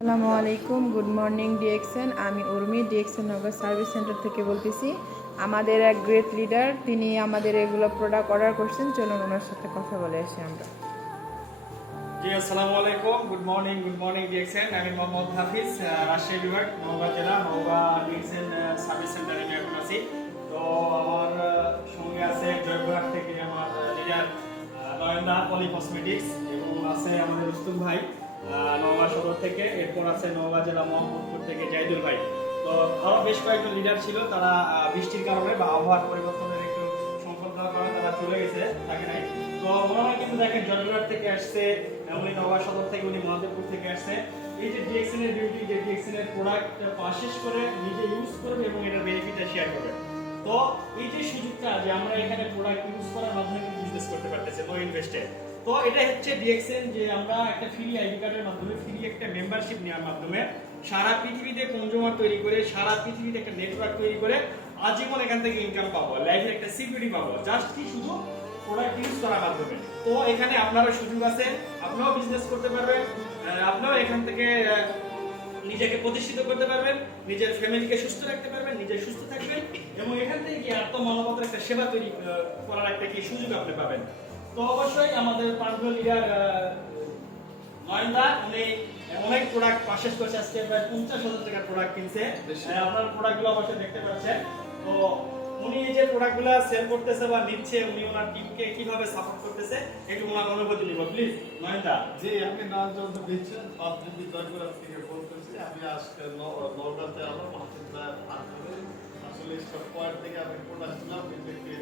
আসসালামু আলাইকুম, good morning DXN. আমি উর্মি, ডিএক্সএন নগর সার্ভিস সেন্টার থেকে বলতেছি। আমাদের এক গ্রেট লিডার, তিনি আমাদের এগুলো প্রোডাক্ট অর্ডার করছেন। চলুন ওনার সাথে কথা বলে আসি আমরা। জি আসসালামু আলাইকুম, গুড মর্নিং ডিএক্সএন। আমি মোহাম্মদ হাফিজ, রাজশাহী বিভাগ, নওগাঁ জেলা, নওগাঁ ডিএক্সএন সার্ভিস সেন্টারে আমি এখন আছি। তো আমার সঙ্গে আছে জয়পুরহাট থেকে আমার লিডার নয়নদা পলি কসমেটিক্স, এবং আছে আমাদের রুস্তুম ভাই নওগাঁ সদর থেকে। এরপর আছে নওগাঁ জেলা মোহাম্মদপুর থেকে জাহিদুল ভাই। তো আরও বেশ কয়েকজন লিডার ছিল, তারা বৃষ্টির কারণে বা আবহাওয়ার পরিবর্তনের একটু সংকট দেওয়ার কারণে তারা চলে গেছে, থাকে নাই। তো ওনারা কিন্তু দেখেন জয়পুরহাট থেকে আসছে, উনি নওগাঁ সদর থেকে, উনি মহাদেবপুর থেকে আসছে। এই যে ডিএক্সএন এর বিউটি, যে ডিএক্সএন এর প্রোডাক্ট পারচেজ করে নিজে ইউজ করবে এবং এটার বেনিফিটটা শেয়ার করবে। তো এই যে সুযোগটা যে আমরা এখানে প্রোডাক্ট ইউজ করার মাধ্যমে বিজনেস করতে পারতেছি নো ইনভেস্টে, তো এটা হচ্ছে ডিএক্সএন, যে আমরা একটা ফ্রি আইডি কার্ডের মাধ্যমে, ফ্রি একটা মেম্বারশিপ নেওয়ার মাধ্যমে সারা পৃথিবীতে কনজিউমার তৈরি করে, সারা পৃথিবীতে একটা নেটওয়ার্ক তৈরি করে আজীবন এখান থেকে ইনকাম পাবো, লাইফের একটা সিকিউরিটি পাবো, জাস্ট কি শুধু প্রোডাক্ট ইউজ করার মাধ্যমে। তো এখানে আপনারও সুযোগ আছে, আপনারাও বিজনেস করতে পারবেন, আপনারাও এখান থেকে নিজেকে প্রতিষ্ঠিত করতে পারবেন, নিজের ফ্যামিলিকে সুস্থ রাখতে পারবেন, নিজে সুস্থ থাকবেন, এবং এখান থেকে কি আত্মমানবতার একটা সেবা তৈরি করার একটা কি সুযোগ আপনি পাবেন। তো অবশ্যই আমাদের প্রাণপ্রিয় লিডার নয়নদা, উনি অনেক প্রোডাক্ট পারচেজ করেছে, আজকে প্রায় 50,000 টাকার প্রোডাক্ট কিনছে। আপনার প্রোডাক্টগুলো অবশ্যই দেখতে পাচ্ছেন। তো উনি এই যে প্রোডাক্টগুলো সেল করতেছে বা নিচ্ছে, উনি ওনার টিমকে কিভাবে সাপোর্ট করতেছে, একটু ওনার অনুভূতি নিব প্লিজ নয়নদা। জি, আপনি নাম জানতে দিচ্ছেন, আপনি জয়পুরহাট থেকে বলতেছি। আমি আজকে নওগাঁতে আমার মাহফিলটা পার করে আসলে সব পয়েন্ট থেকে আমি পড়াচ্ছিলাম, নিজেকে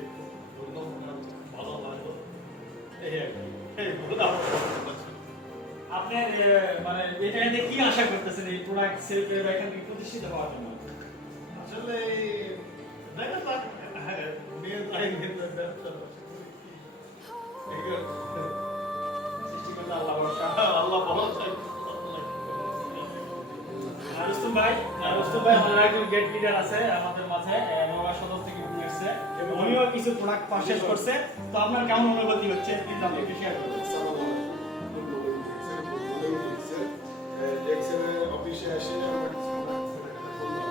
ভালো লাগলো। এই আর কি, এই বলে আমার বক্তব্য ছিল। আপনার মানে এটা নিয়ে কি আশা করতেছেন এই প্রোডাক্ট সেল করে বা এখান থেকে প্রতিষ্ঠিত হওয়ার জন্য? আসলে দেখা যাক, হ্যাঁ, নিয়ে যাই ব্যবসা। সৃষ্টিকর্তা আল্লাহ ভরসা। আল্লাহ ভালো চাই। রুস্তুম ভাই, আমাদের একজন গেট লিডার আছে আমাদের মাঝে, নওগাঁ সদর থেকে উনি আসছে এবং উনিও কিছু প্রোডাক্ট পারচেজ করছে। তো আপনার কেমন অনুভূতি হচ্ছে প্লিজ আপনি একটু শেয়ার করুন। অফিসে এসে আমরা কিছু কেনাকাটা করলাম।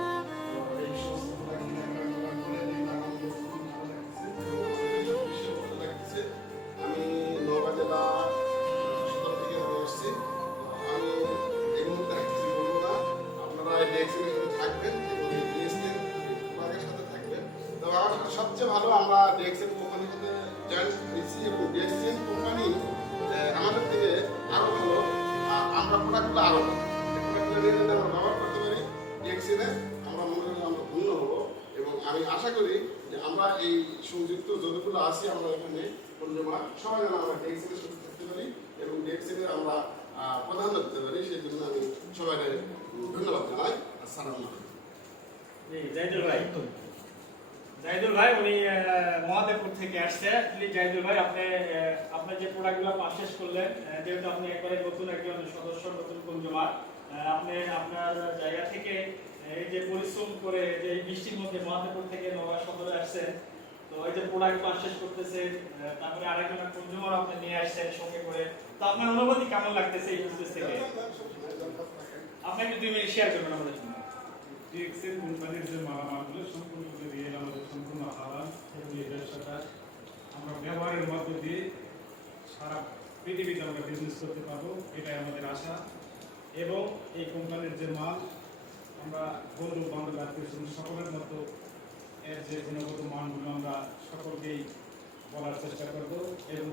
এই সমস্ত কেনাকাটা করে দেখলাম আমাদের খুব ভালো লাগছে, ভালো লাগছে। আমি নওগাঁ জেলা সদর থেকে এসেছি। আমি এই মুহূর্তে কিছু বলবো না, আপনারা ডিএক্সএন থাকবেন এবং ডিএক্সএন প্রোডাক্টের সাথে থাকবেন। তো আমার সবচেয়ে ভালো, আমরা ডিএক্সএন কোম্পানির সাথে জয়েন করেছি এবং ডিএক্সএন কোম্পানি আমাদের থেকে আরো ভালো, আমরা প্রোডাক্টগুলো আরো ভালো আমরা ব্যবহার করতে পারি। ডিএক্সএনে আমরা মনে করি আমরা ধন্য হব, এবং আমি আশা করি যে আমরা এই সংযুক্ত যতগুলো আছি আমরা এখানে কনজিউমার সবাই যেন আমরা ডিএক্সএনের সাথে থাকতে পারি এবং ডিএক্সএনের আমরা প্রাধান্য দিতে পারি। সেই জন্য আমি সবাইকে ধন্যবাদ জানাই। আসসালামু আলাইকুম। জাহিদুল ভাই উনি মহাদেবপুর থেকে আসছে। প্লিজ জাহিদুল ভাই, আপনি আপনার যে প্রোডাক্টগুলো পারচেজ করলেন, যেহেতু আপনি একবারে নতুন একজন সদস্য, নতুন কনজিউমার, আপনি আপনার জায়গা থেকে এই যে পরিশ্রম করে যে বৃষ্টির মধ্যে মহাদেবপুর থেকে নওগাঁ সদরে আসছেন, তো এই যে প্রোডাক্ট পারচেজ করতেছেন, তারপরে আরেকজন কনজিউমার আপনি নিয়ে আসছেন সঙ্গে করে, তো আপনার অনুভূতি কেমন লাগতেছে এই বিজনেস থেকে? আপনি একটু 2 মিনিট শেয়ার করবেন আমাদের সঙ্গে। ডিএক্সএন কোম্পানির যে মালামালগুলো সম্পূর্ণ রিয়েল, আমাদের সম্পূর্ণ হালাল এবং এই ব্যবসাটা আমরা ব্যবহারের মধ্য দিয়ে সারা পৃথিবীতে আমরা বিজনেস করতে পারবো, এটাই আমাদের আশা। এবং এই কোম্পানির যে মাল আমরা বন্ধু বান্ধব আত্মীয় সকলের মতো এর যে গুণগত মানগুলো আমরা সকলকেই বলার চেষ্টা করবো, এবং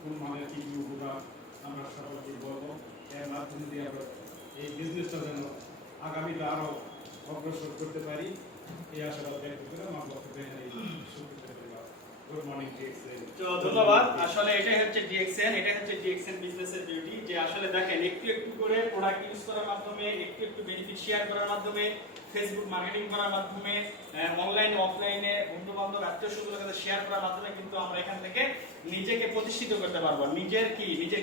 কোন মানের কী কী উপকার আমরা সকলকেই বলবো। এর মাধ্যম দিয়ে আমরা এই বিজনেসটা যেন আগামীতে আরও অগ্রসর করতে পারি, এই আশাবাদ ব্যক্ত করে আমার বক্তব্য গুড মর্নিং ডিএক্সএন। তো ধন্যবাদ। আসলে এটাই হচ্ছে ডিএক্সএন, এটাই হচ্ছে ডিএক্সএন বিজনেসের বিউটি, যে আসলে দেখেন একটু একটু করে প্রোডাক্ট ইউজ করার মাধ্যমে, একটু একটু বেনিফিট শেয়ার করার মাধ্যমে, ফেসবুক মার্কেটিং করার মাধ্যমে, অনলাইনে অফলাইনে বন্ধু বান্ধব আত্মীয় স্বজনের সাথে শেয়ার করার মাধ্যমে কিন্তু আমরা এখান থেকে নিজেকে প্রতিষ্ঠিত করতে পারবো, নিজের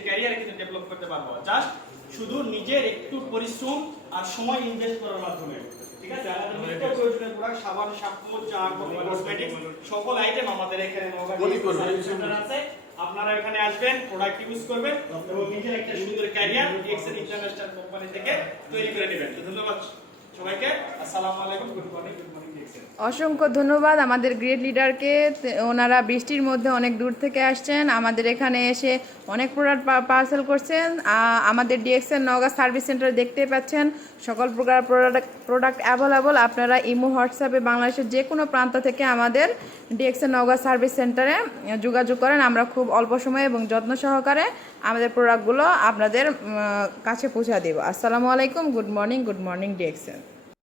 ক্যারিয়ার কিন্তু ডেভেলপ করতে পারবো, জাস্ট শুধু নিজের একটু পরিশ্রম আর সময় ইনভেস্ট করার মাধ্যমে। ঠিক আছে, আমাদের নিত্য প্রয়োজনীয় প্রোডাক্ট, সাবান, শ্যাম্পু, চা, কফি, কসমেটিক্স সকল আইটেম আমাদের এখানে সেন্টার আছে। আপনারা এখানে আসবেন, প্রোডাক্ট ইউজ করবেন এবং নিজের একটা সুন্দর ক্যারিয়ার ডিএক্সএন ইন্টারন্যাশনাল কোম্পানি থেকে তৈরি করে নেবেন। তো ধন্যবাদ সবাইকে, আসসালামু আলাইকুম, গুড মর্নিং ডিএক্সএন। অসংখ্য ধন্যবাদ আমাদের গ্রেট লিডারকে। ওনারা বৃষ্টির মধ্যে অনেক দূর থেকে আসছেন, আমাদের এখানে এসে অনেক প্রোডাক্ট পার্সেল করছেন। আমাদের ডিএক্সএন নওগাঁ সার্ভিস সেন্টার দেখতে পাচ্ছেন, সকল প্রকার প্রোডাক্ট অ্যাভেলেবল। আপনারা ইমো, হোয়াটসঅ্যাপে বাংলাদেশের যে কোনো প্রান্ত থেকে আমাদের ডিএক্সএন নওগাঁ সার্ভিস সেন্টারে যোগাযোগ করেন। আমরা খুব অল্প সময়ে এবং যত্ন সহকারে আমাদের প্রোডাক্টগুলো আপনাদের কাছে পৌঁছে দেব। আসসালামু আলাইকুম, গুড মর্নিং ডিএক্সএন।